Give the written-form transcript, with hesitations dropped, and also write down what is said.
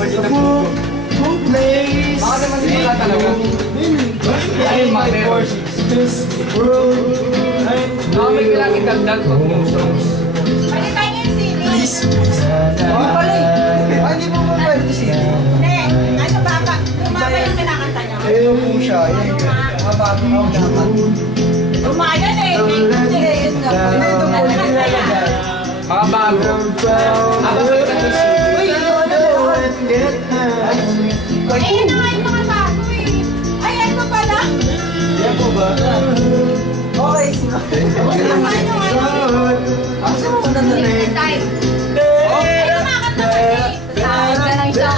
Baka naman wala talaga. Ayun, meron. Baka may kailangan idagdag pag yung songs. Palitan yung CD. Hindi mo ba pwede si Hindi. Ano ba? Lumaba yung kinakanta niya. Ayun po siya. Mga bago ako dapat. Lumayan eh. Hindi. Yun nga. Ito po yung nilalagay. Mga bago. Ako sa ilang Uy, Eh, ano nga yung mga bago eh. Ay, ano pala? yan po ba? Okay. Nasaan yung ano? Ang sumunod na rin. Time. Ay, kumakanta kasi. Tawag ka lang siya.